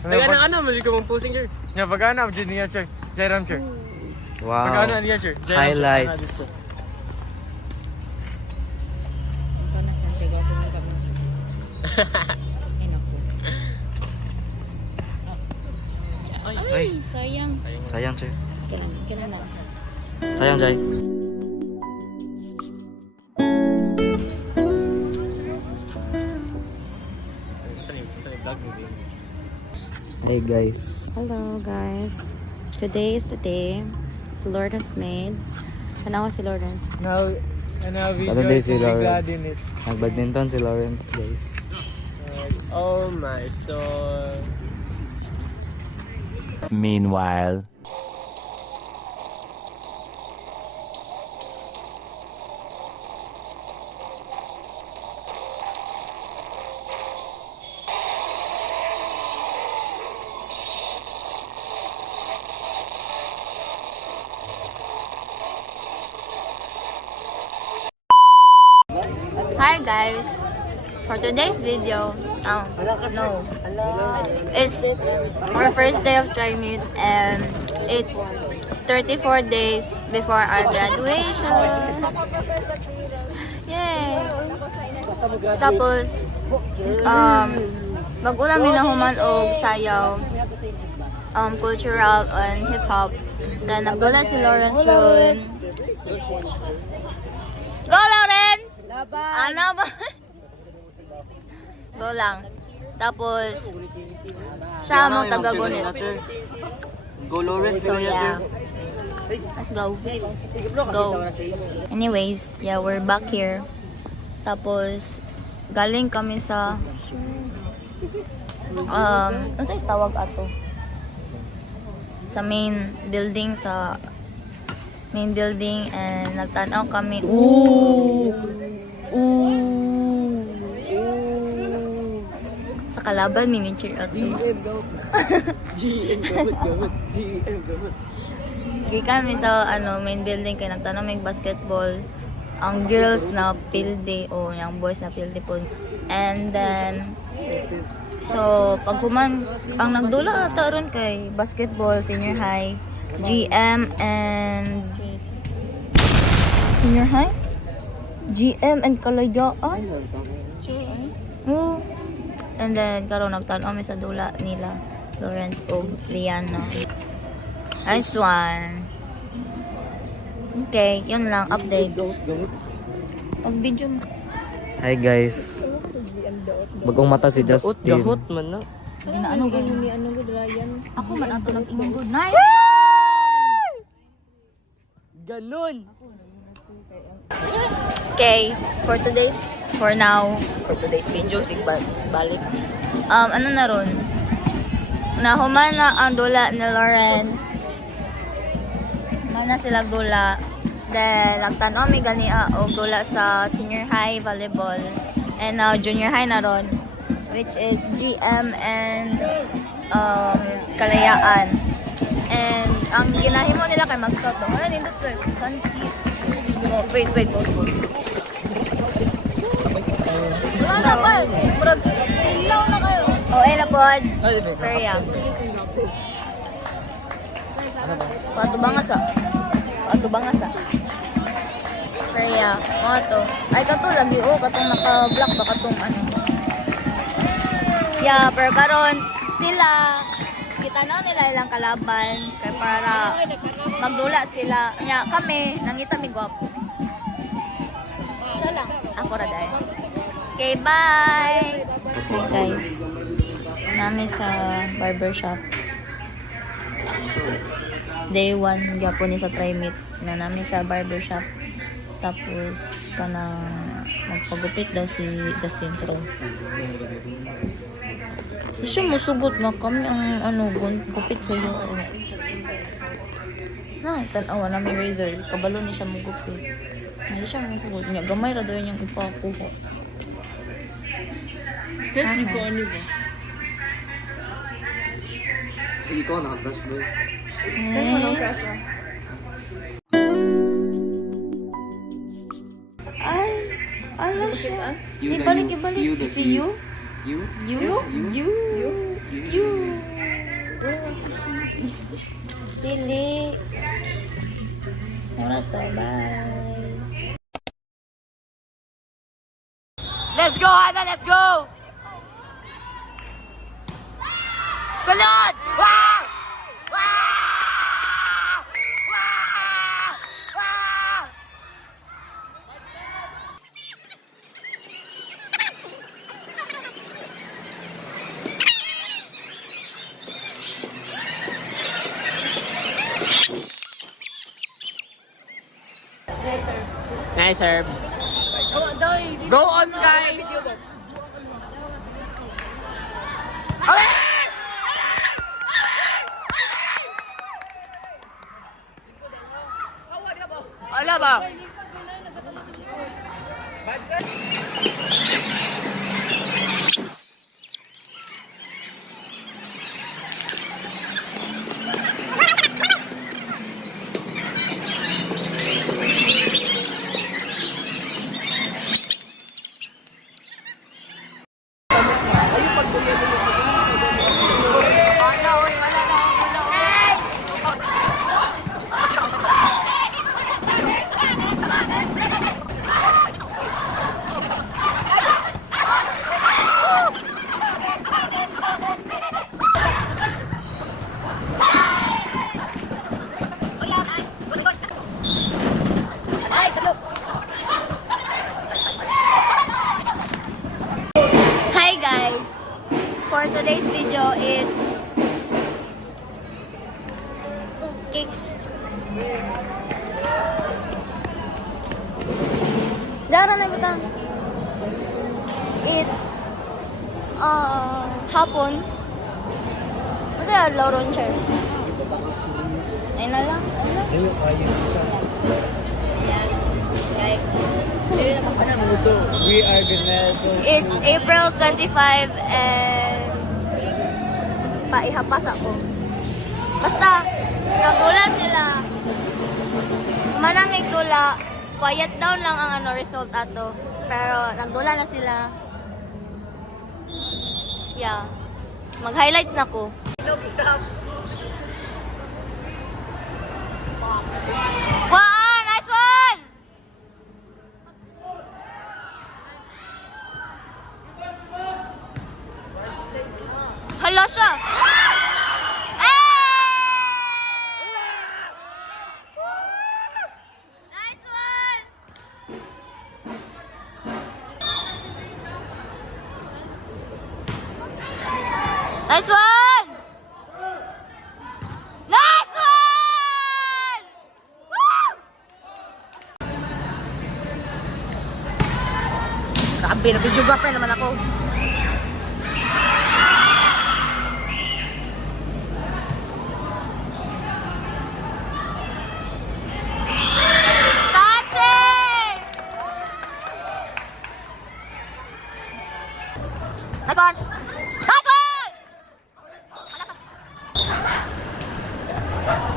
Nag-ana mali ko mong pusing sir. Nya pag-ana mo niya sir. Jairam sir. Wow. Pag-ana niya sir. Highlights. Ito na Santiago ako ng kami. Inako. Ay, sayang. Sayang, sir. Kailan na. Sayang, Jai. Hey guys. Hello guys. Today is the day the Lord has made. Tanawa si Lawrence. Now, video Saturday si is glad Lawrence. in it. Nag-badminton si Lawrence, guys. Oh my soul. Meanwhile. Hi guys. For today's video, no. It's our first day of try meet and it's 34 days before our graduation. Yay! Tapos, mag-una mi na human og sayaw, cultural and hip-hop. Then, nagdula si Lawrence ron. Go, Lawrence! Ano ba? Go lang. Tapos, siya ang taga-gunit. Go Lawrence. So, yeah. Let's go. Let's go. Anyways, yeah, we're back here. Tapos, galing kami sa ano sa'yo tawag ato? Sa main building and nagtanaw kami. Ooh! Sa kalaban miniature ato. GM gamot. Gikan mi sa main building kay nagtanaw may basketball. Ang girls na pilde o yung boys na pilde po. And then so pag human ang nagdula ata ron kay basketball senior high, GM and senior high? GM and Kalayaan? Oo. And then karon nagtan-aw mi sa dula nila Lawrence o Liana. Nice one. Okay, yun lang update. Pag video mo. Hi guys. Bagong mata si Justin. Gahot man na. Ano good Ryan? Ako man ato ng ingong good night. Ganon. Okay, for today's video, balik. Ano na ron? Nahuman na ang dula ni Lawrence. Mana sila dula. Then, nagtanaw mi gania og dula sa senior high volleyball. And now, junior high na ron. Which is GM and Kalayaan. And, ang ginahimo nila kay mascot. Ano nindot sir? Santis. Oh, wait, pause. Wala na ba? Murag, silaw na kayo. Oh, na pod. Very young. Patubanga sa. Kaya, mga to. Ay, kato lagi, katong naka-block ba katong ano. Yeah, pero karon sila, kita na nila ilang kalaban, kaya para magdula sila. Nya, kami, nangita mi gwapo. Siya lang. Ako ra dahil. Okay, bye! Okay guys, namin sa barbershop. Day 1 gyapon ni sa try meet na namin sa barbershop. Tapos kanang magpagupit daw si Justin Tro. Siya musugot na kami ang gupit sa iyo. Na, tanawa na may razor. Kabalo ni siya magupit. Hindi siya musugot niya. Gamay ra daw yung ipakuha. Kasi di ko ano ba? Sige ko, naka-flash ba? Ay, ala siya. Ibalik. See you? You? Dili. Mura to, bye. Let's go, Hannah! Let's go! Kulot! Wow! Wow! Wow! Wow! Nice serve. Go on, guys! Wala ba? Hi guys! For today's video, it's cake. Dara na butang. It's hapon. Kasi lauron siya. Ayun na lang. Ayan. Guys. We are gonna go. It's April 25 and paihapas ako. Basta, nagula sila. Manang nagdula. Quiet down lang ang result ato. Pero nagdula na sila. Yeah. Mag-highlights na ko. Wow! Nice one! Hala siya! Nice one! Nice one! Nice one! Woo! Grabe, nabidyografer naman ako. Touching! Nice one! Nice one!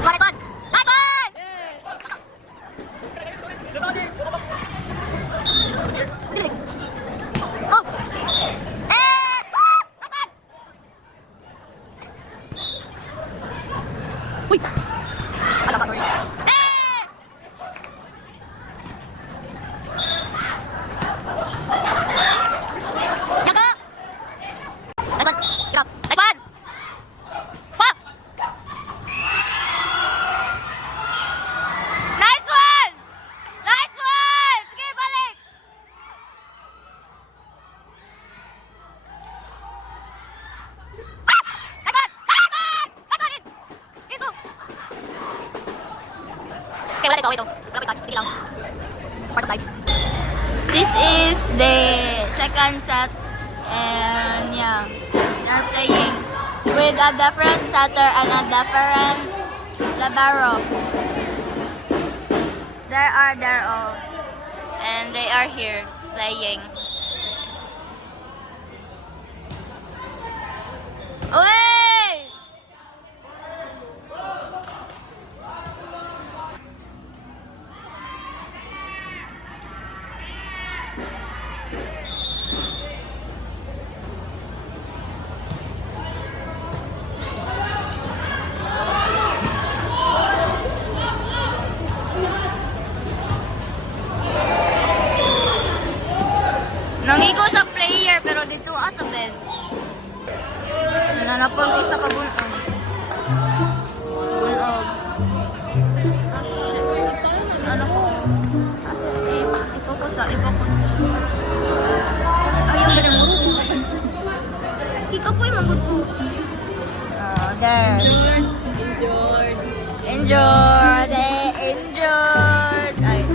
Nice one! Nice one! Oh! Eh! Nice one! Uy! Alam ka, sorry. Eh! Yaga! Nice one! Get up! Nice one! Pop! Nice one! Nice one! Sige, balik! Ah! Nice one! Nice one! Nice one! In! Go! Okay, wala dito. Wala pa ito. Sige lang. Part side. This is the second set and yeah, they're playing with a different setter and a different libero. They are there all and they are here playing. Away! Nanapon ko sa kabunog. Bunog. Oh shit. Ano ko? Asa, i-focus ah, i-focus. Ayaw ba ng muro? Ikaw po yung mabuto. Oh, there. Injured. Injured. Injured. Ay.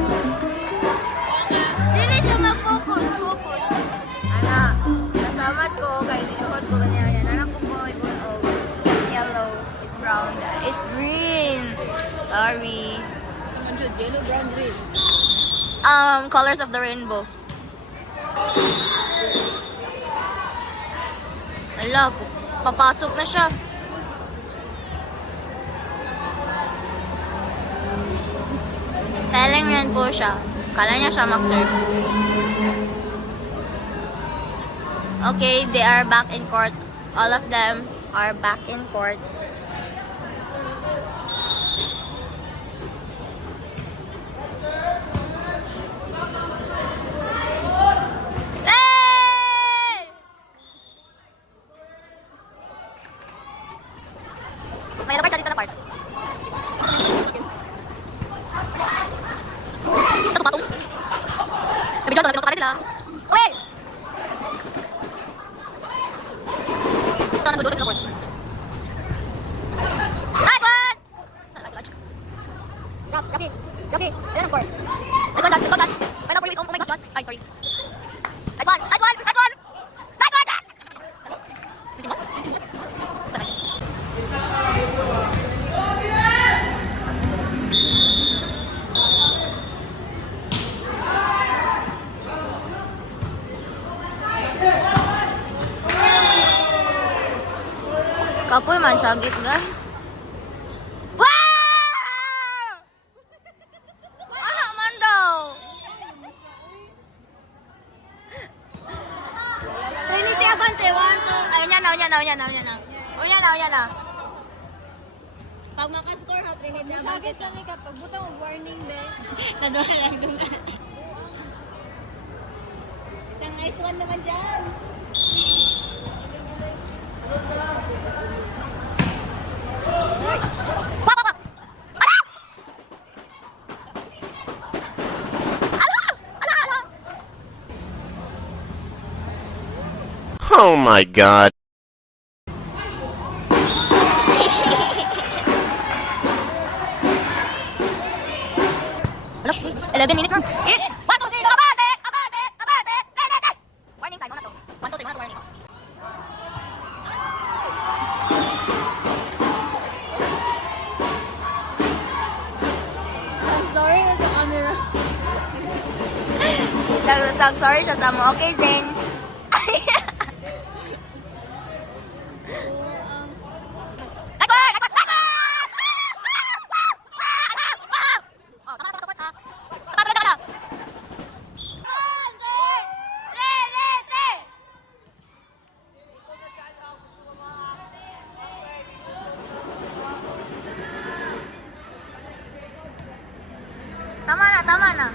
Dili siya mag-focus. Focus. Ana, nasamad ko. Kaya niluhod ko ganyan. Anak ko po, bunog. It's yellow. It's brown. It's green. Sorry. Yellow, brown, green. Colors of the rainbow. Ala, papasok na siya. Feeling yan po siya. Kala niya siya mag-serve. Okay, they are back in court. All of them are back in court. May dapat siya dito na part. Ito patong. Sabi siya, ito na sila. Okay! Ito na dulo na part. Nice one! Rocky. Ayan ang score. Nice one, Josh. Nice one, Josh. May lang po yung oh my gosh, Josh. Ay, sorry. Nice one! Nice one! Nice one! Nice one, Josh! Kapoy man sagit, guys. Wow! Ano man daw? Trinity Abante, 1, 2. Ayun na. Pag makascore ha, Trinity na bakit? Lang ni kapag butang og warning be. Nadua lang dun. Isang nice one naman dyan. Oh my god. Alas, 11 minutes na. 1, 2, 3, abante! Warning sign, 1 na to. 1, 2, 3, 1 na to warning. I'm sorry with the camera. Sorry siya sa mo. Okay, Zane. Tama na.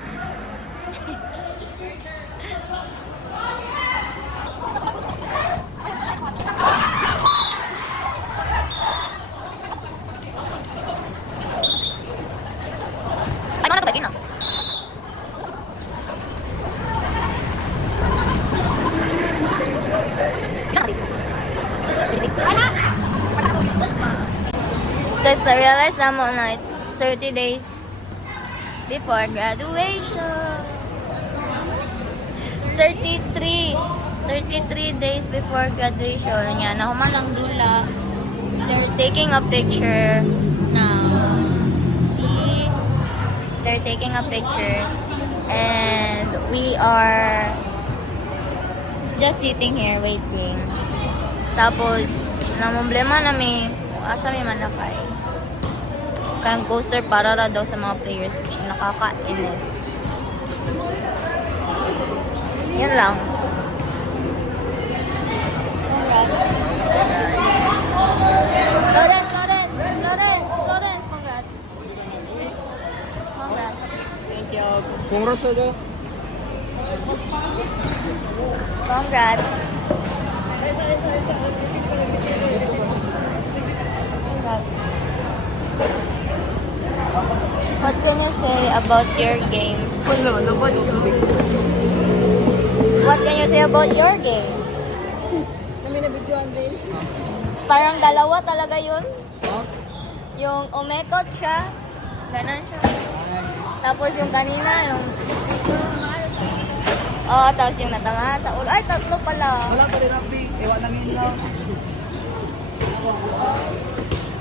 Ay, mana ka ba? Guys, na-realize na mo na it's 30 days before graduation. 33 days before graduation. Yan, nahuman lang dula. They're taking a picture now. See? They're taking a picture. And we are just sitting here waiting. Tapos, namumblema namin asa may manakay. Kayang poster para ra daw sa mga players. Nakakainis. Yan lang. Lawrence, congrats. Thank you. Congrats again. Congrats. can you say about your game? Wala, naman What can you say about your game? Kami na videoan din. Parang dalawa talaga yun. Yung umekot siya. Ganon siya. Tapos yung kanina, yung... Oh, tapos yung natama sa ulo. Ay, tatlo pala. Wala pa rin Rafi. Ewan lang yun lang.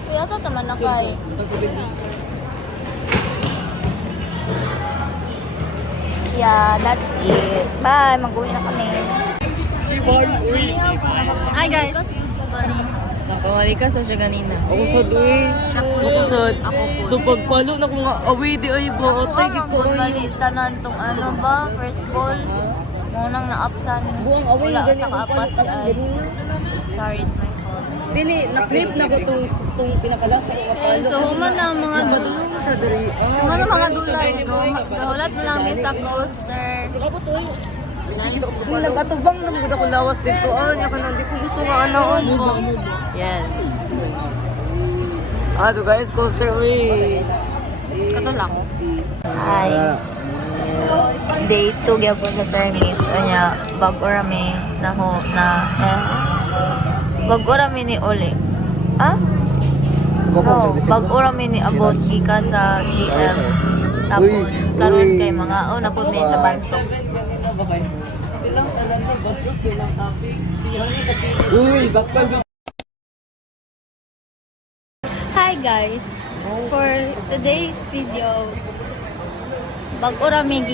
Kuya, sa taman na kay. Yeah, that's it. Bye, mag-uwi na kami. Si Boy. Uy. Hi guys. Nakawali ka sa siya ganina. Ako sa duwi. Ako sa tupagpalo na kung away di ay ba Ako atay ang ko ay. magbalitanan tong ano ba, first ball. Munang na-upsan. Buwang away Wala, ganina. saka apas Palit ang ay. ganina. Sorry, it's my fault. Dili, na-clip na ko tong pinakalas ko kapalo. So, human na mga Madulong siya diri. Mga mga dulay ko. Gahulat lang ni sa coaster. Kung nagatubang na mga ko lawas dito. Anya ka na, di ko gusto nga anaon mo. Yan. Ato guys, coaster way. Kato lang. Hi. Day 2 gyapon sa permit. Anya, bago rami bago rami ni Oli. Ah? No, bago rami ni abot gikan sa GM. Tapos karon kay mga napod mi sa Bantog. Silang tanan na bastos kay lang topic. Si Honey sa kini. Uy, zakpal. Hi guys! For today's video, bago rami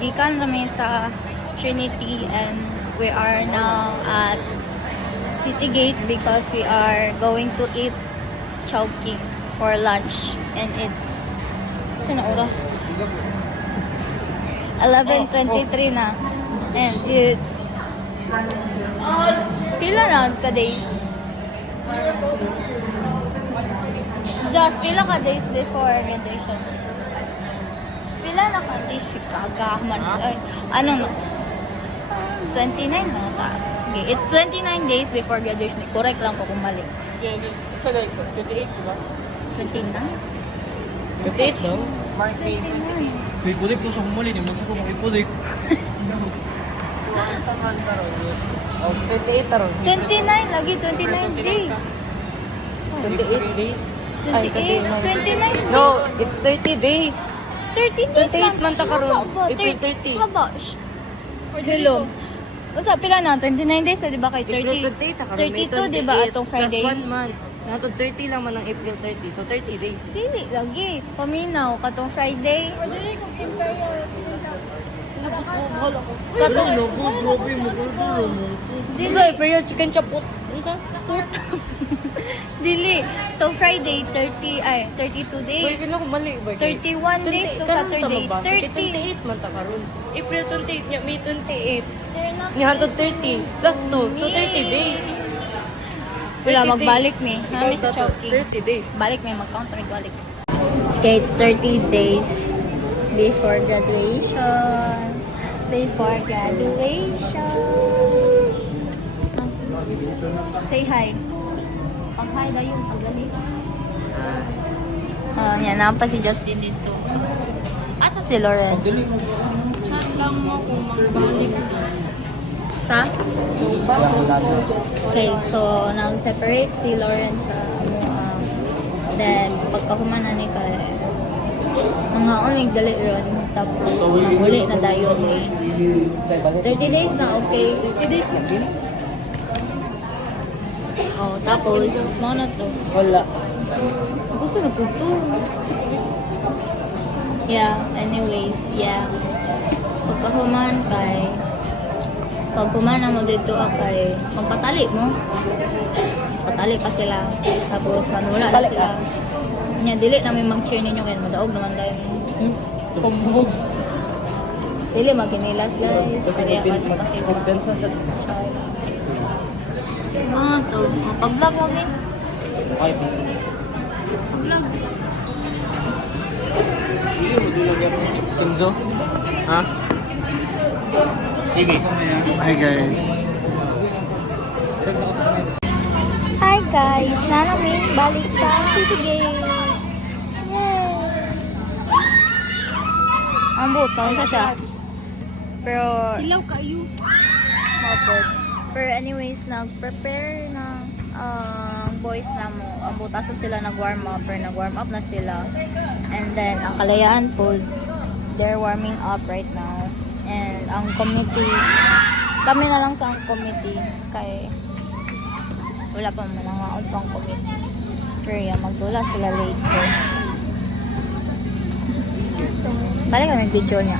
gikan rami sa Trinity and we are now at City Gate because we are going to eat Chowking for lunch and it's saan na oras? 11:23 na and it's pila na ka days? Just pila ka days before graduation. Pila na ka days kagaman. Ay, ano no? 29 na ka. Okay, it's 29 days before graduation. Correct lang ko kung mali. It's like 28 diba? 29? 28 daw. 29. May pulik to sa kumuli, di mo sa kumuli pulik. So, ang saman karon is 28 taron. 29 lagi 29 days. 28 days. Ay, 28, 29 days. No, it's 30 days. 30 days 28 man ta karon. Saba, April 30. Saba. Shh. Hello. Usa pila na 29 days na di ba kay 30? April 28 ta karon. 32 di ba atong Friday? Plus 1 month. Natod 30 lang man ang April 30. So 30 days. Dili lagi. Paminaw katong Friday. Dili kung imperial chicken chop. Katong Grabe mo, grabe mo. Dili. Sa Imperial chicken chop put. Unsa? Put. Dili. Tong Friday 32 Wait, days. kailan ko mali ba? 31 days to Saturday. 30. 28 man ta karon. April 28 nya, May 28. Ni hantod 30 plus 2. So 30 days. Wala 30 magbalik days. mi. Ikaw Kami sa dapat Chowking. 30 days. Balik may mag-count rin balik. Okay, it's 30 days before graduation. Before graduation. Say hi. Pag-hi na yung pag-lamig. Yan, pa si Justin dito. Asa si Lawrence? Chat lang mo kung magbalik. Sa? Okay, so nag-separate si Lawrence sa then pagkahuman na ni kay mga unig dali ron tapos uli na dayon eh 30 days na okay 30 days na oh tapos mo na to Wala. gusto na po to yeah anyways yeah pagkahuman kay pagkuman na mo dito kay magpatali mo patali pa sila tapos manula na sila nya dili na may mag-cheer ninyo kaya madaog naman tayo Pambog. dili maginilas guys Kasi kaya magpensa sa to pag-vlog mo min okay. pag-vlog Hindi mo dulang yan si Kenzo. Ha? Sige. Hi guys. Hi guys, na namin balik sa City Gate. Yay! Ang buto, sa siya. Pero, Silaw kayo. mapod. Pero anyways, nag-prepare na boys na mo. Ang buta sa sila nag-warm up, or nag-warm up na sila. And then, ang kalayaan po, they're warming up right now. And ang committee, kami na lang sa committee. Kay, wala pa man ang maot pang committee. Pero yan, magdula sila later. Balik ka nag-video niya.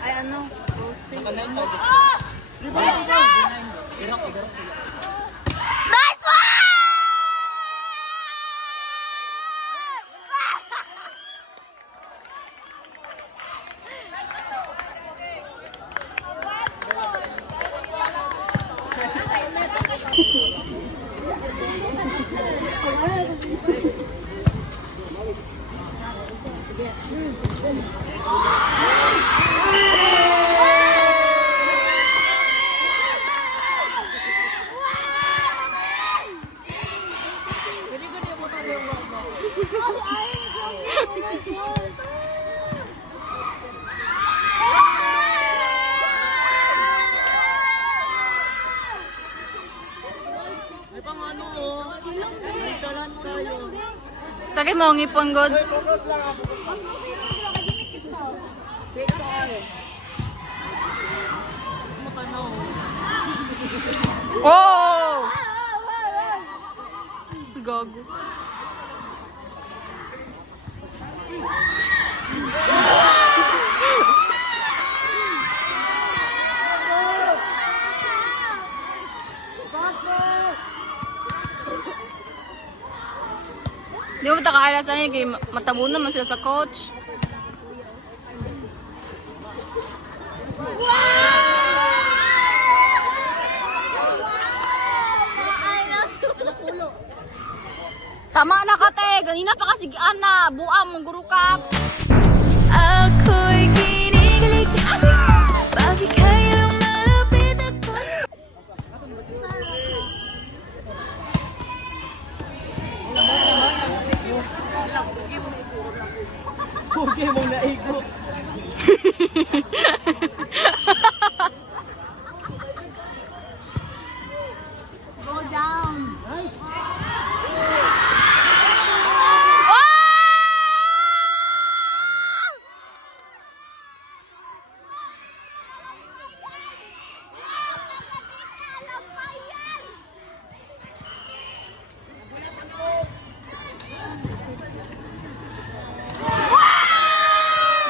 Ay ano? Roasting. Nice one! Sakit mo, ngipon god. Oh! Gago. Di mo takakala sa kay matabunan man sila sa coach. Tama na ka, te. Ganina pa kasi ana, buang mong guru ka. Ako'y kinikilig. Bakit kayang malapit ako? Okay mong naigo. Go down.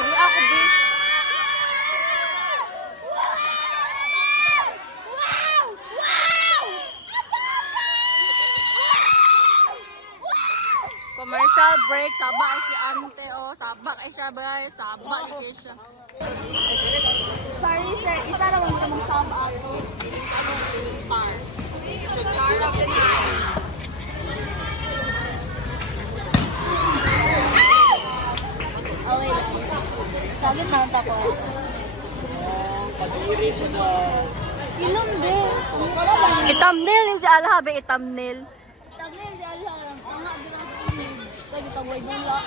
Dali ako, bis. Commercial break, sabak ay si ante, oh. Sabak ay siya, bay. Sabak ay siya. Sorry sir, isa ra mo mong sub ato. Oh wait. Sagit na unta ko. Inom din. I-thumbnail yung si Alha, be, i-thumbnail. Thumbnail di ala lang. Ang nga dira sa inig. Kaya gitaway dula.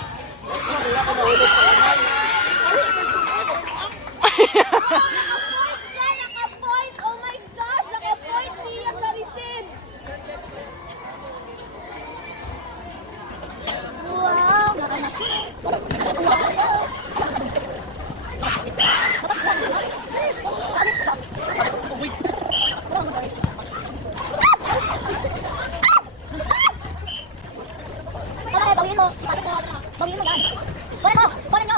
Siya naka-point! Oh my gosh! Naka-point siya sa receipt! Wow! Bawin mo! Bawin mo yan! Kunin mo! Kunin mo!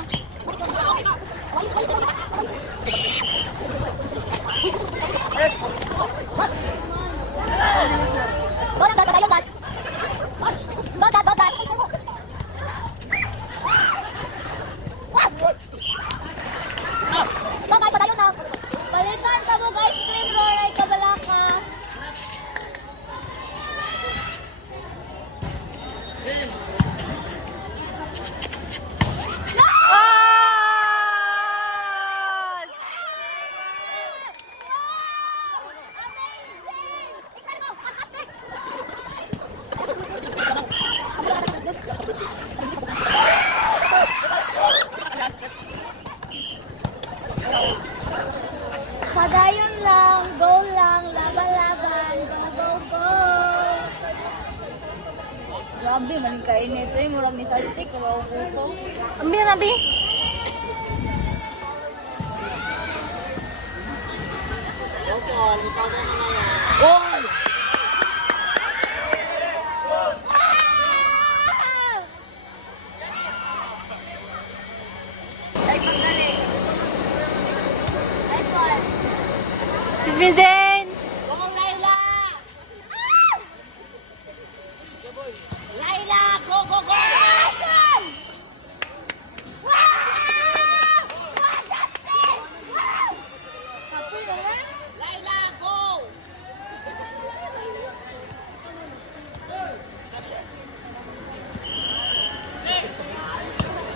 Go na, patayon ka! Go, dad! Go, dad! Go, guys! Patayon na! Balikan ka mo, guys! Cream roll ay kabalaka! Padayon lang, go lang, laban-laban, go, go, go! Grabe, maling kainit eh, murag ni Saltik, murag ko. Ambi na, Bi. Excuse me, Zane.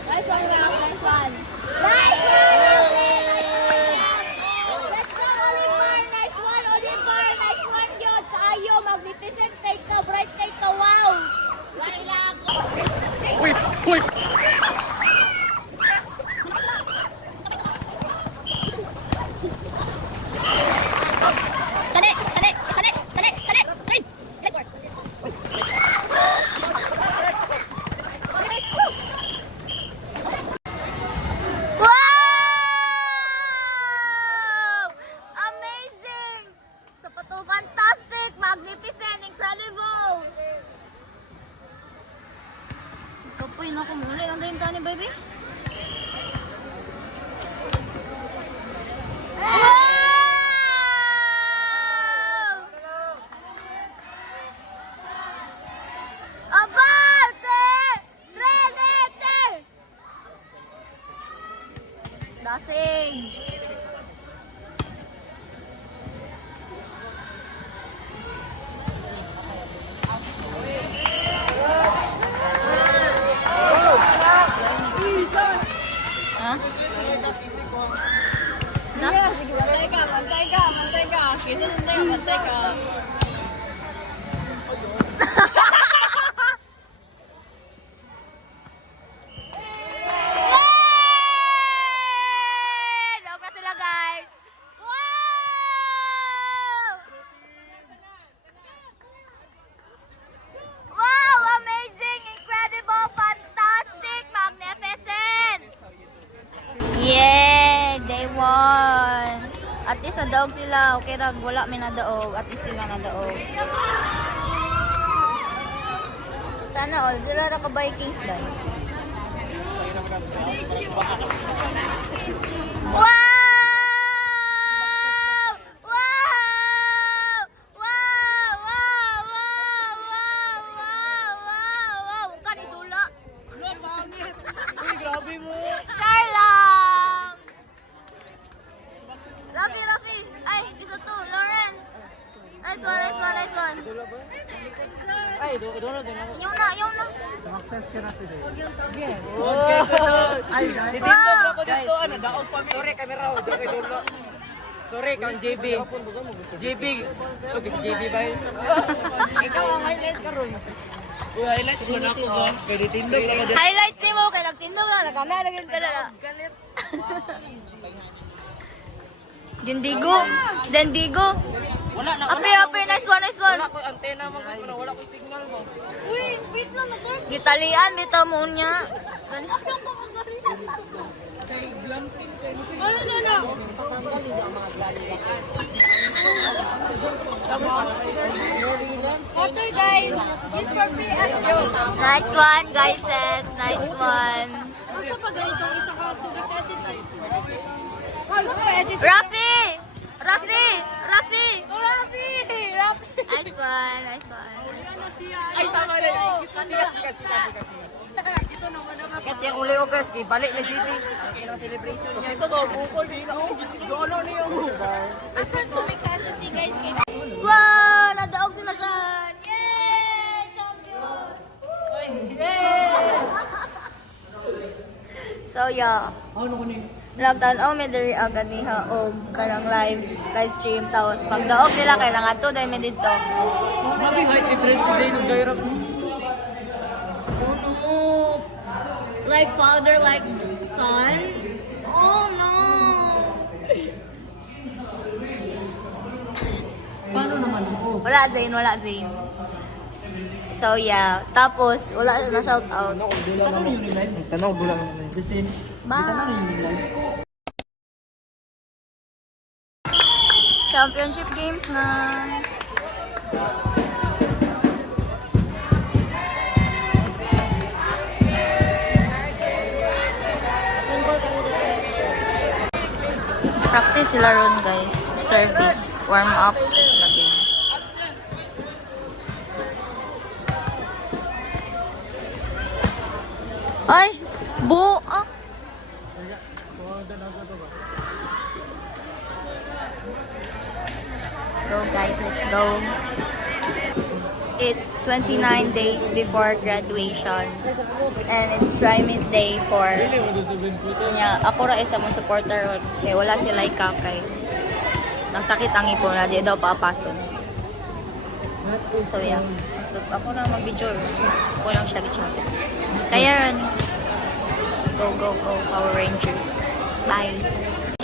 Nice one, Rock. Nice one. Nice one, let's go, Oliver. Nice one, Oliver. Nice one, yun. Kaayo, magnificent take ka, bright take ka, wow. Uy! Uy! Kane, kane, kane, kane, kane. Three. Leg work. Wow! Amazing! Sapato, fantastic! Magnificent! Incredible! Kapoy na ko muli. Ang ganyan tani, baby? Wow! Abante! Renete! Dasing! Ha? Sige, bantay ka, bantay ka, bantay ka. Kisa nandun yung bantay ka. Yay! Daog na sila, guys. Wow! Wow! Amazing! Incredible! Fantastic! Magnificent! Yay! Day 1! At least nadaog sila. Okay ra, wala may nadaog. At least sila nadaog. Sana all. Sila ra ka Vikings ba? Wow! Wow! Wow! Wow! Wow! Wow! Wow! Kanidula. Uy, grabe mo! Char lang! Ay, doon na. Yung na. Ay, ditindog na ko dito. Ano, daog pa mi. Sorry, camera. Diyan kay Dulo. Sorry, kang JB. JB. So, si JB ba yun? Ikaw ang highlight ka ron. Uy, highlights mo na ako ba? Kaya ditindog na ko dito. Highlights ni mo kay nagtindog na nagana ka na. Dendigo. Wala na. Api, nice one. Wala ko antena mo guys. Wala ko signal mo. Gitalian, bitaw mo niya. Ano siya na? Water guys. This for free. Nice one guys. Nice one. Basta pa ganitong isa ka tubig sa SSC. Rafi! Nice one. Ay, tama na. Kat yung uli o guys, balik na JB. Ang celebration niya. Ito sa bukol dito. Doon niyo. Asan tubig sa SSC guys? Wow! Nadaog sila siya! Yay! Champion! So yeah. Nagtanaw may diri aga niha og kanang live stream tapos pagdaog nila kay nangadto dahil may dito. Grabe height difference sa Zayn ng Jairab. Oh no! Like father, like son? Oh no! Paano naman ako? Wala Zayn. So yeah, tapos wala na shout out. Tanong yung live. Tanong ko lang naman. Justin. Bye! Championship games na. Practice sila ron guys. Service, warm up, sila game. Ay! Buo! Ah! Go guys, let's go. It's 29 days before graduation and it's try meet day for ako ra isa mong supporter kay wala sila ikakay nagsakit ang ipon na di daw papason. So yeah, so, ako na mag-video ako lang siya gitsa kaya rin go Power Rangers, bye.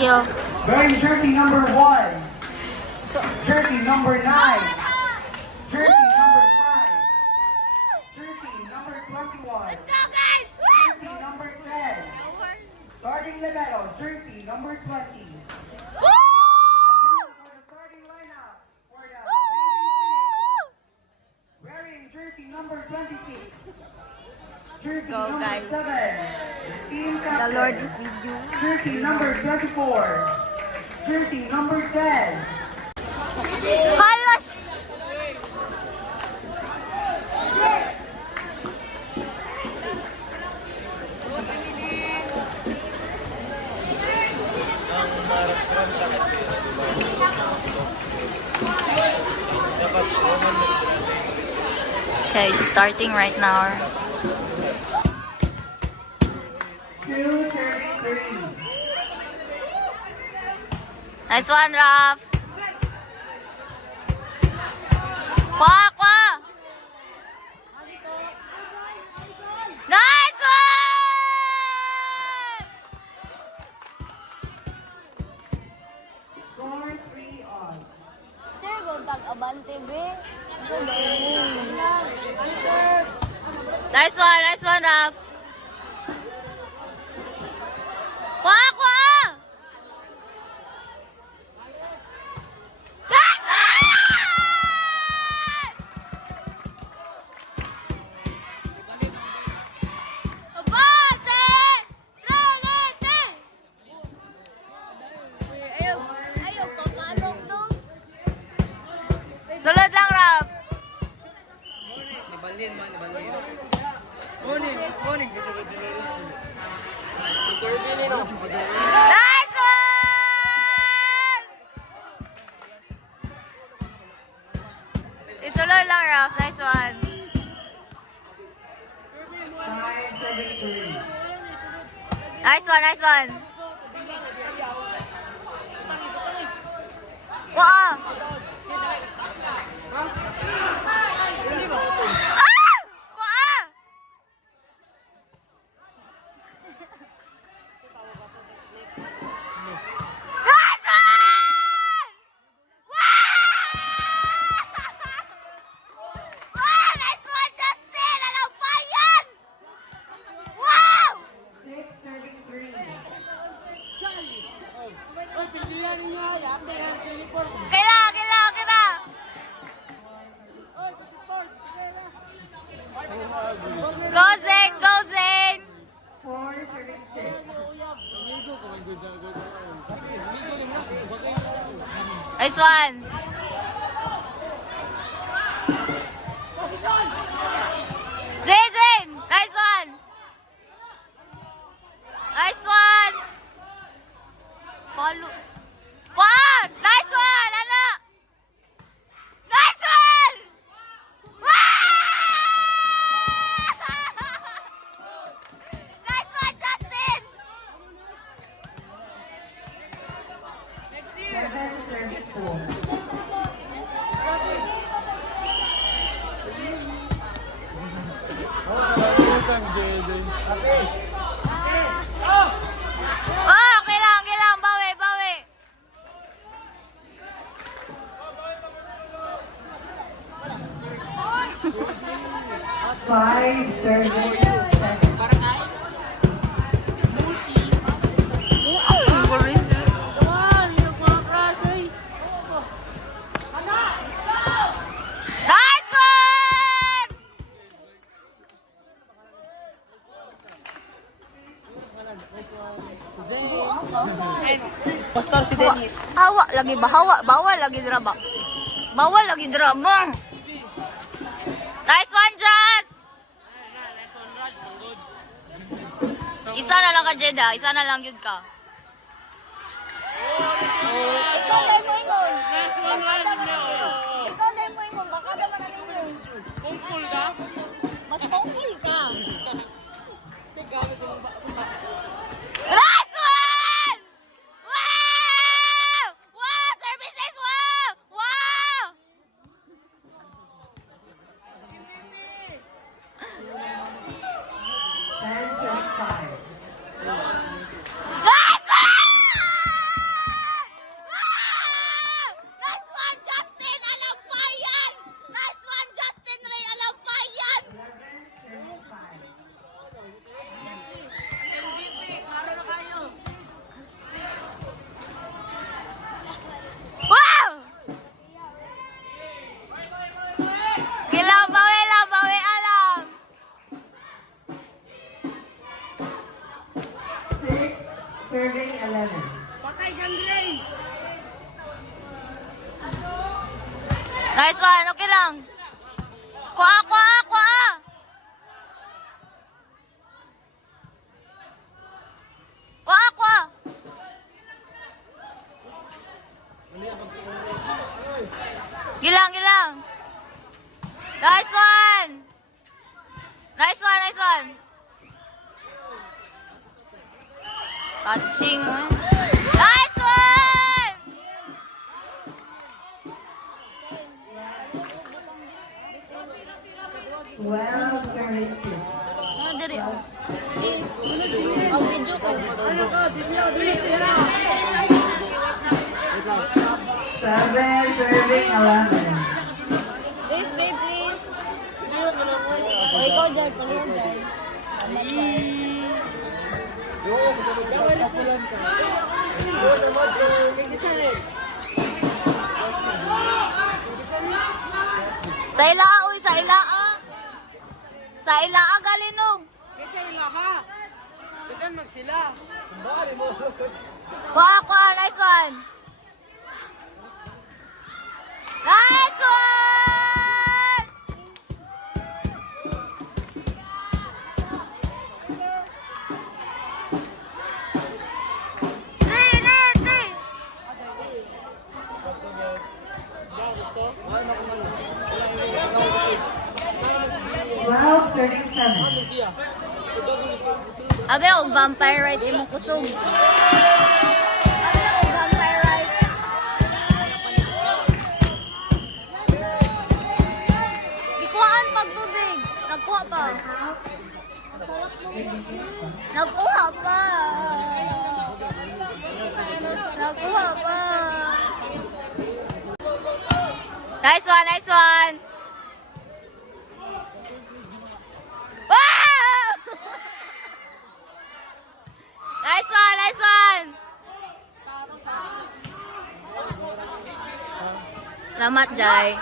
Thank you. Wearing jersey number 1, jersey number 9, jersey number 5, jersey number 21, Let's go guys! jersey number 10, starting libero, jersey number 20. And now for the starting lineup for the Racing Phoenix, wearing jersey number 26, jersey Go, number guys. 7, team The captain, Lord is with you. jersey number 24, jersey number 10. Halas! Okay, it's starting right now. 2:33. Nice one, Raf. Kwa! Nice one! Score 3 on. Nice one, Raf. Kwa! Nice one! Abante! Trinity! Ayaw ka palong, no? Sulod lang, Raf. Nibalin. Morning. Nice one! Isulod lang, Raf. Nice one. Nice one, nice one. Wow! Ah! Wow! Nice one! Wow, nice one, Justin! Alam pa yan! Wow! 6:33. Kailangan, kailangan. Go, Zane, go, Zane! 4:36. Nice one! Zane, Zane! Nice one! Nice one! Follow. One! Nice one, Ana! Nice one! Wow! Nice one, Justin! 7:34. Oh, kailangan. Bawi, bawi. Five 30. Nice one! Pastor si Dennis. Hawa lagi ba? Bawal lagi drama. Bawal lagi drama. Nice one, Jazz! Isa na lang ka, Jeda. Isa na lang yun ka. Ikaw dahil mo ingon. Ikaw dahil mo ingon. Baka naman na ninyo. Tungkol ka? Mas tungkol ka. Nice one! Wow! Wow! Services! Wow! Wow! Nice one! Wow! Nice one, Justin! Alam pa yan! Nice one, Justin Ray! Alam pa yan! Wow! Bawi alam! 6:11. Nice one, okay lang. Kuha! Gilang. Nice one. Touching. Nice one! 12:32. Ano diri? Is ang video ko. 7:11. Please, babe, please. O, ikaw dyan. Paluhan dyan. Sa ilaa, uy, sa ilaa. Sa ilaa, galinog. Kasi ila ka. Bitan magsila. Kuha, nice one. Nice one! Three. 12:37. Abi na kung vampire ride imong kusog. Abi na kung vampire ride. Gikuhaan pag tubig. Nagkuha pa. Nagkuha pa. Nagkuha pa. Nice one, nice one. Wow! Nice one, nice one. Lamat, Jai.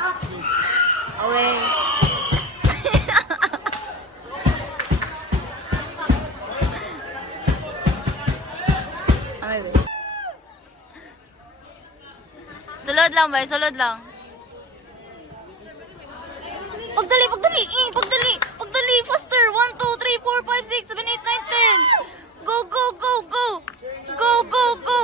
Away. Sulod lang, bay. Sulod lang. Pagdali, pagdali. Pagdali. Pagdali. Faster. 1, 2, 3, 4, 5, 6, 7, 8, 9, 10. Go, go, go, go. Go, go, go.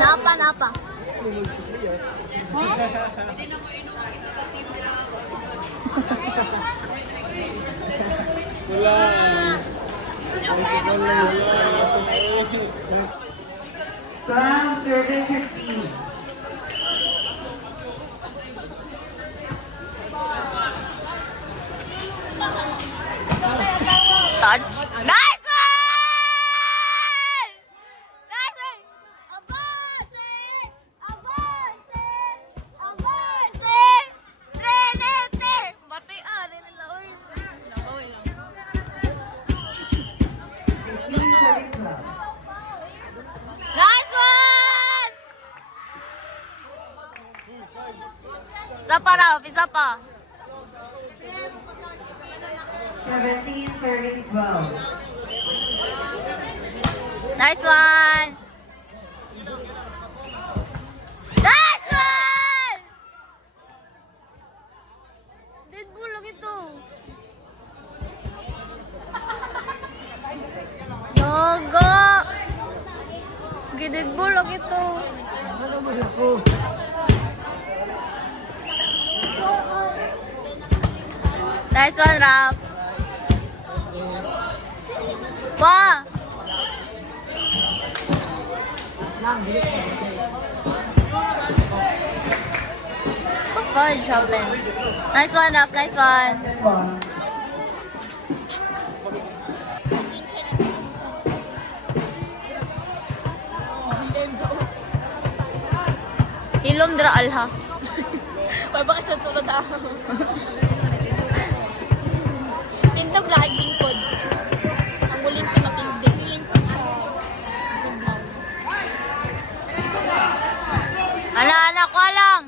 Napa, napa. Round serving 15. Touch. Nice one! Nice one! Abante! Abante! Abante! Renete! Batian! Nila, oy. Nabawi lang. 15 serving 12. Nice one! Isa pa, Ralph. Isa pa. 17 serving 12. Nice one! Nice one! Dead bull lang ito. Naga! Dead bull lang ito. Nice one, Raph. Pa! Oh, fudge happened. Nice one, Raph. Nice one. Hilom dra alha. Pabakit sa sulod ako. Tindog lahat lingkod. Ang uling pinatindog. Lingkod sa tignaw. Anak ko lang.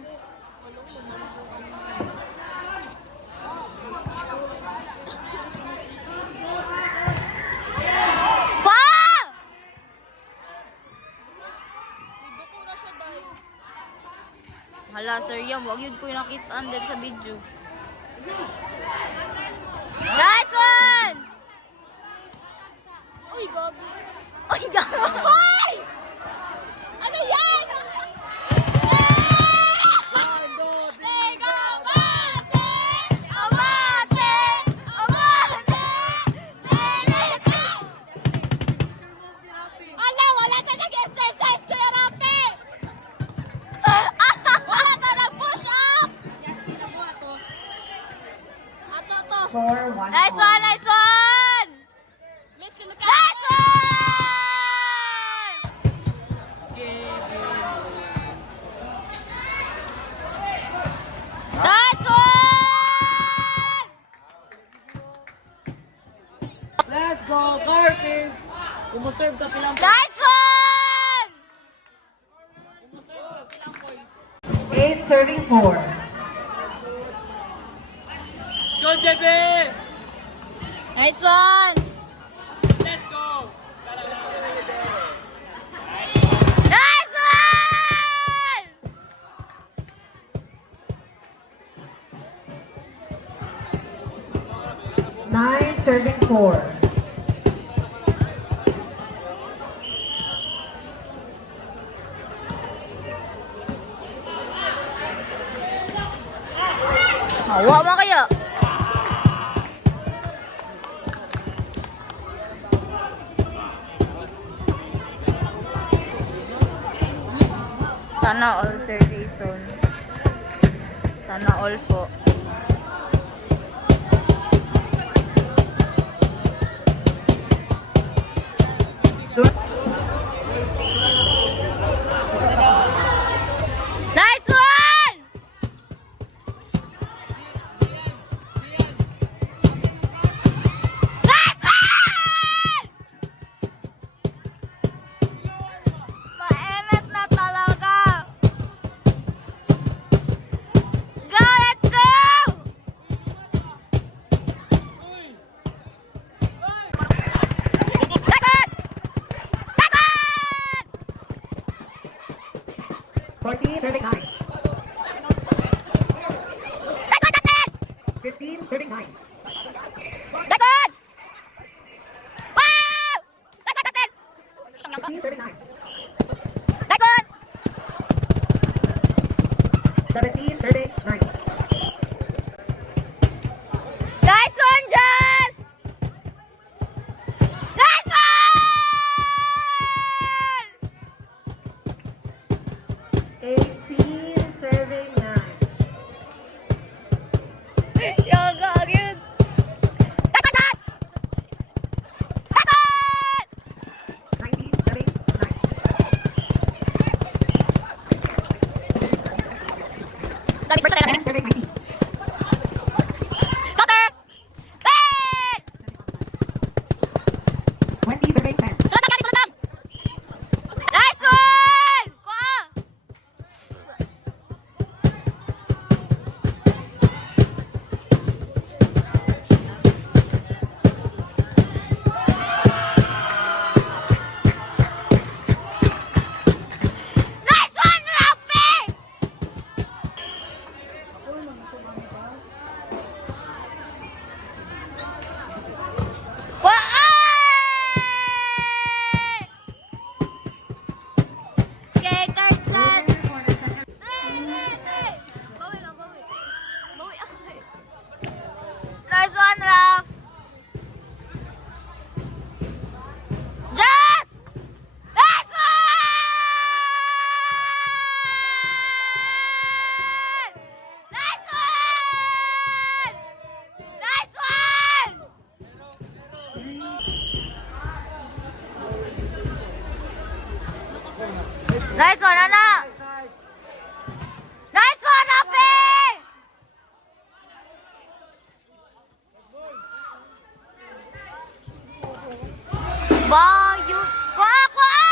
Pa! Duko na siya dahil. Hala, sir, yan. Huwag yun ko yung nakitaan din sa video. Nice one! Uy, gabi. Uy, gamay! Ano yan? Ala, wala ka nag-exercise, Kuya Rapi! Wala ka nag-push up! Ato to. Score 1. Nice one, nice one! Miss, kung Nice one! Nice one! Let's go, Garfield! Kumuserve ka pilang Nice one! Kumuserve ka pilang points. 8 serving 4. Go, JB! Nice one! Let's go! Nice one! 9 serving 4. Hawa mo kaya. Sana all Sir Jason. Sana all po. Nice one! Nice one! Mainit na talaga. Let's go! Second! Second! 14, 39. Second, that's it! 15, 39. Second! Wow! Second, that's it! 15, 39. Second! 17, 39. Nice one, Jess! Nice one! 18, serving 9. Yoga again. Second, Jess! Second! 19, serving 9. Serving 19. Doctor! Bang! 20, serving 10. Sulat lang, sulat lang! Nice one! Kuha! Nice one, Rafi! Ay! Okay, third set. Bawi ka, bawi. Bawi ako eh. Nice one, Raf. Jess! Nice one! Nice one! Nice one! Nice one, Ana! Nice one, Rafi! Bayu! Kuha, kuha!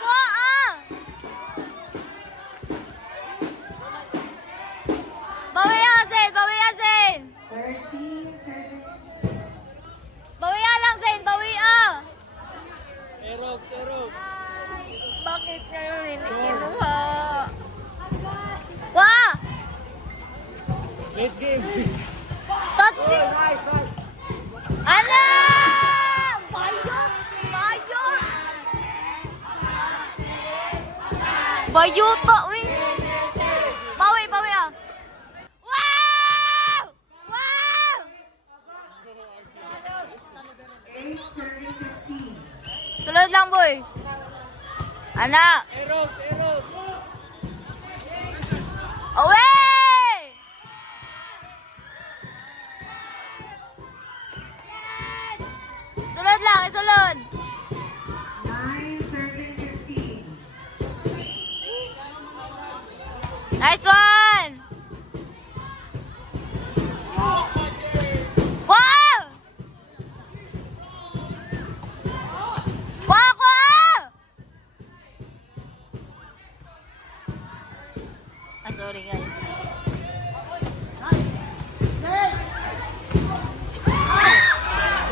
Kuha, ah! Bawi yan, Zayn! Bawi yan, Zayn! 13, serving Bawi yan lang, Zayn! Bawi, ah! Erog, erog. Bakit niya yung kinuha? Kuha! Late game. Touching! Ana! Bayot! Bayot! Bayot pa, uy! Bawi, bawi ah! Wow! Wow! 8, serving 15. Sunod lang, boy! Ana! Erog, erog. Away! Sunod lang, isunod! 9, serving 15. Nice one! Wow! Wow, wow! Ah, sorry guys.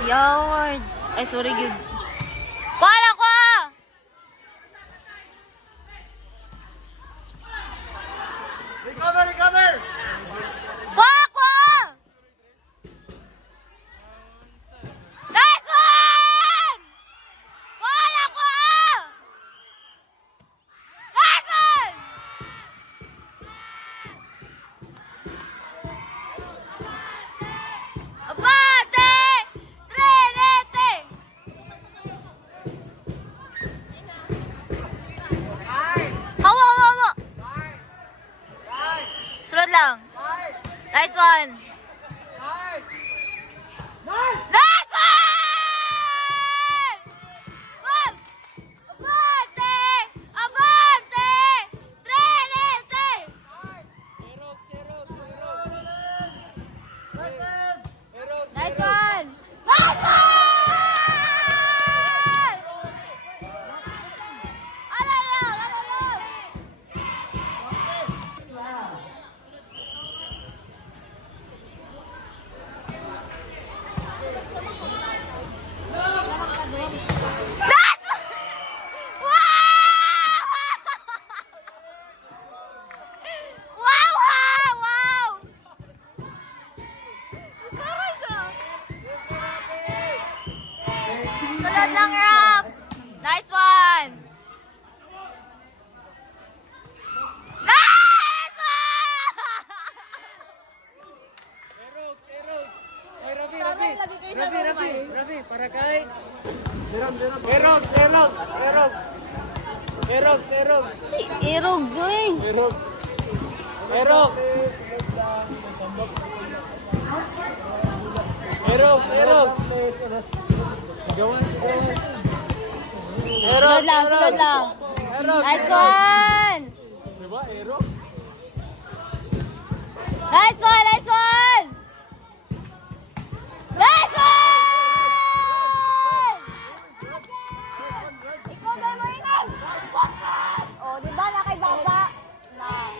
Yawards. Ay, sorry good. Kuha lang, kuha! Recover, recover. Kuha, kuha! Nice one! Kuha lang, kuha! Nice one! Nice one! Nice one! One! Abante! Abante! Trinity! Nice one! Nice one! Ano lang? Ano lang? That's wow! Wow! Wow! Wow! Parang siya. Sunod lang, Rob. Nice one. Nice one! Rafi, para kay... Erox. Si Irog, Zoy. Erox. Sunod lang, sunod lang. Nice one! Diba, Erox? Nice one! Nice one! Nice one! Ikaw daw mo inang! O, di ba na kay Baba? Na.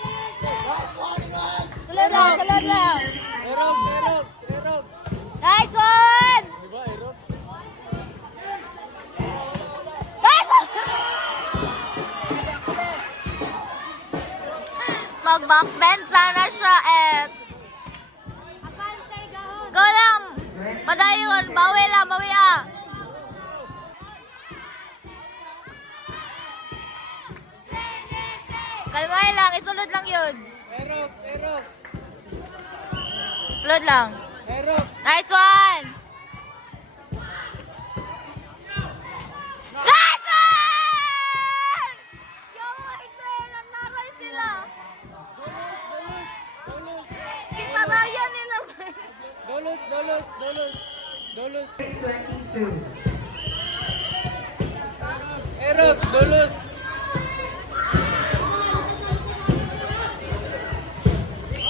Sunod lang, sunod lang. Erox. Nice one! Diba, Erox? Nice one! Mag-backbend sana siya, et. Go lang! Padayon! Bawi lang! Bawi ah! Kalmahin lang! Isulod lang yun! Erox. Sulod lang! Nice one! Nice one! Yung Marcel! Ang naray sila! Kitarayan nila! Dolos. 22. Erox, Dolos.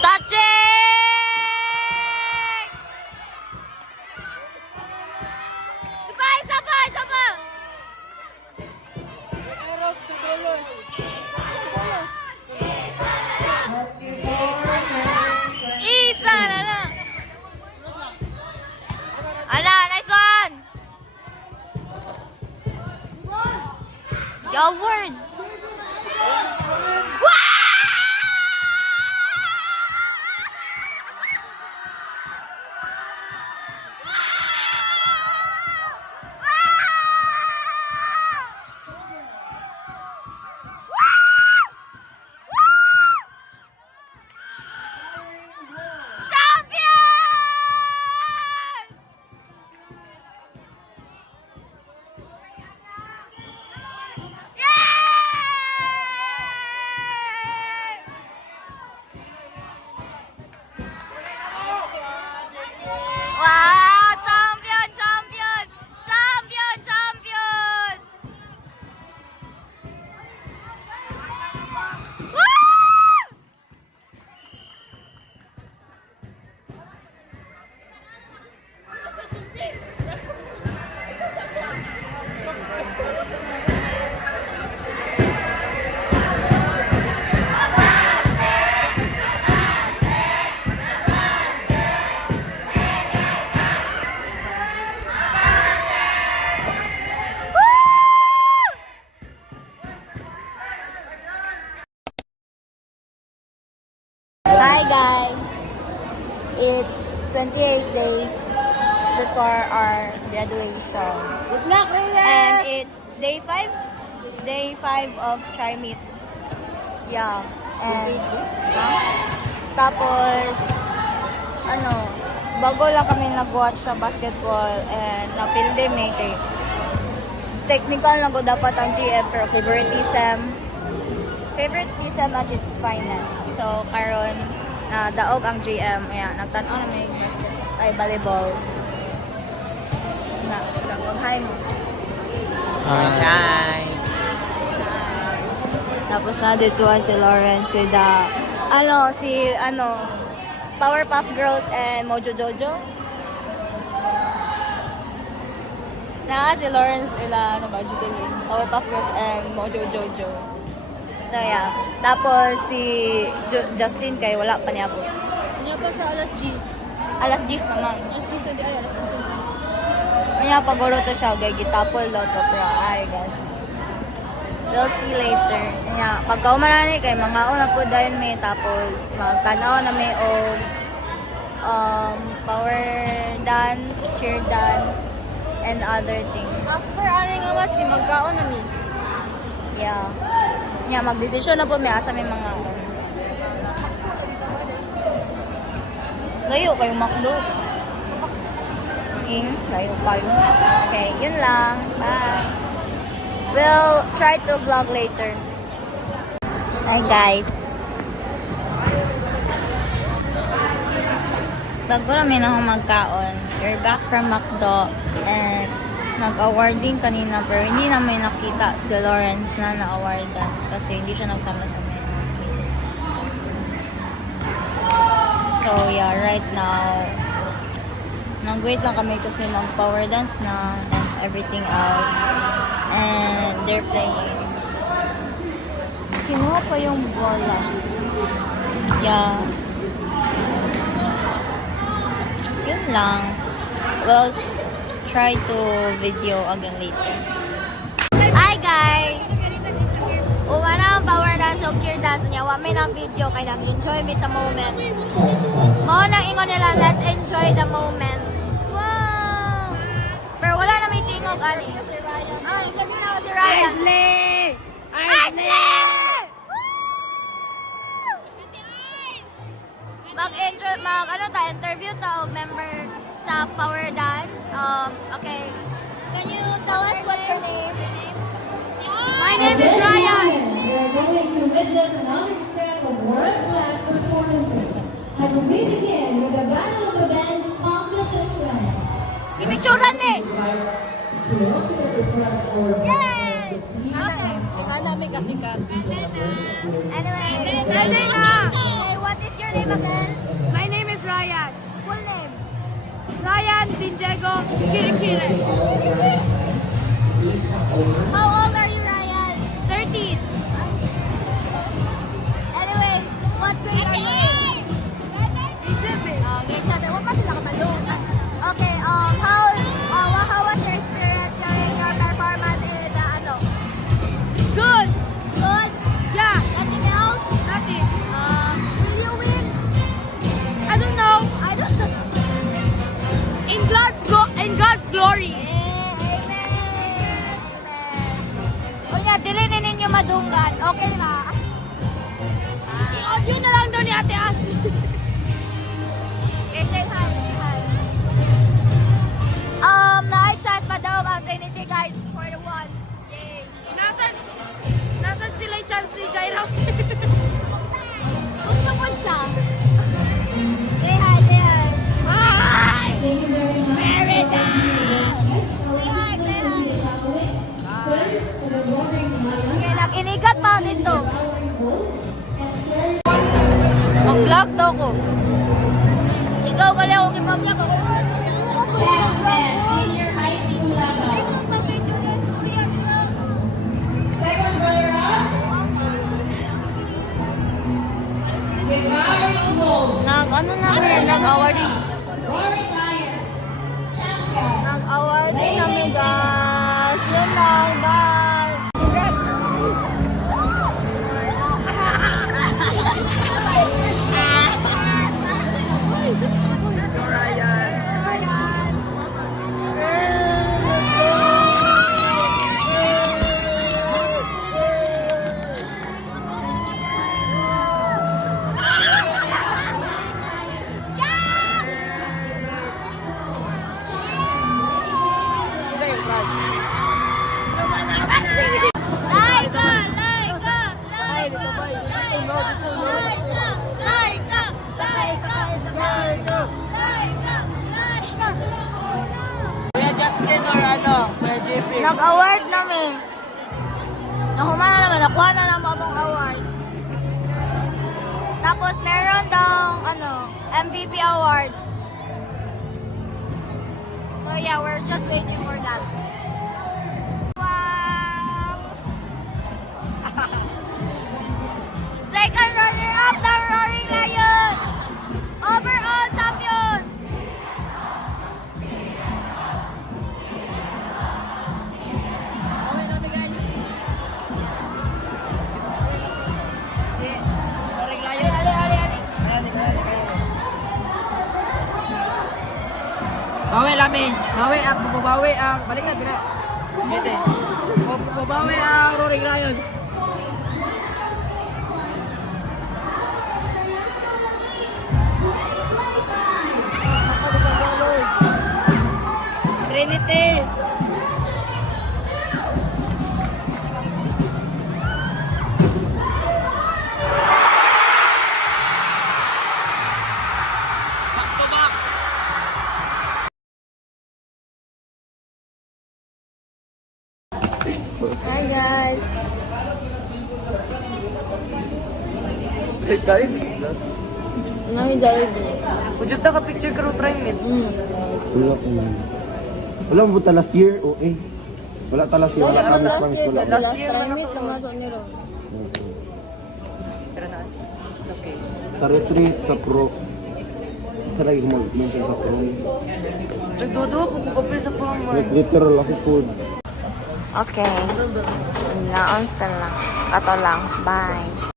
Touching! Isa pa! Erox sa Dolos. Isa na lang! Ala, nice one! Your words! Champion! Yay! Wow! Champion! Woo! Hi guys! It's 28 days before our graduation. Good luck, And it's day 5? Day 5 of Tri-Meet. Yeah. And, tapos, bago lang kami nag-watch sa basketball and napilde may kay technical na ko dapat ang GM pero favoritism at its finest. So, karon na daog ang GM. Ayan, nagtanaw na may basket ay volleyball. Mag-hi mo. Hi. Tapos na dito si Lawrence with the Powerpuff Girls and Mojo Jojo. Si Lawrence Powerpuff Girls and Mojo Jojo. So yeah. Tapos si Justin kay wala pa niya po. Kanya pa siya alas 10. Alas 10 naman. Alas 10 ay alas 11. Kanya paguro to siya kay gitapol daw to pero ay guys. We'll see later. Kanya pagkauman na ni kay mga una po dahil may tapos magtanaw na may power dance, cheer dance, and other things. After aning awas, magkaon na mi. Yeah. Yeah, mag-desisyon na po may asa may mga layo kayong makdo. Layo kayo. Okay, yun lang. Bye. We'll try to vlog later. Hi guys. Bago namin ako magkaon. We're back from McDo and nag-awarding kanina pero hindi namin nakita si Lawrence na na-awardan kasi hindi siya nagsama sa mga. So yeah, right now nag-wait lang kami kasi mag-power dance na and everything else and they're playing. Kinuha pa yung bola. Yeah. Yun lang. We'll try to video again later. Hi guys! Uwa na ang power dance o cheer dance niya. Wa may ng video kaya nag-enjoy me sa moment. Mao nang ingon nila, let's enjoy the moment. Wow! Pero wala na may tingog ani. Interview na ako si Ryan. Aisley! Interview ta og member sa power dance. Okay. Can you tell us what's your name? My name is Ryan. We are going to witness another set of world-class performances as we begin with the Battle of the Bands competition. Gipicturan ni. Yay! Okay. Namin kasikat. Anyway, okay, what is your name again? My name is Ryan. Full name? Ryan Dinjego Kirikiri. How old are you, Ryan? 13. Anyway, what grade are you in? Grade 7. Huwag pa sila kabalo. Okay, how was your experience sharing your performance in Good. Good? Yeah. Anything else? Nothing. Will you win? I don't know. I don't know. In God's glory. Amen. Kunya, dilinin ninyo madunggan. Okay na. I-audio na lang daw ni Ate Ashley. Okay, say hi. Na-chance pa daw ang Trinity guys for the ones. Yay. Nasaan sila yung chance ni Jairo? Gusto mo siya? Say hi, say hi. Hi! Thank you very much. Say hi, say hi. First, the warming lineup. Okay, nag-inigat pa dito. Following votes and third. Mag-vlog daw ko. Ikaw wala akong i-vlog ako. Senior high school level. Second runner-up, Devouring Wolves. Nag-awarding. Roaring Lions. Champion. Nag-awarding kami guys. Yun lang, bye. Laika! Nag-award namin. Nahuman na naman, nakuha na naman akong award. Tapos meron daw, MVP awards. So yeah, we're just waiting for that. Wow! Second runner-up ng Roaring Lions! Overall champions! Bawi lamin. Bawi ang balikan dire. Gete. Bawi ang Roaring Lion. Trinity. Hi guys! Kain. Nami Jollibee. Ujud na ka picture ka ro try Wala ko. Wala mo ta last year o eh. Wala ta last year, wala promise wala. Last try meet naman ito nila. Pero na. It's okay. Sa retreat, sa pro. Isa lagi mo mention sa pro. Nagduduwa po ko kapil sa pamay. Literal ako food. Okay. Naon sa lang. Kato lang. Bye.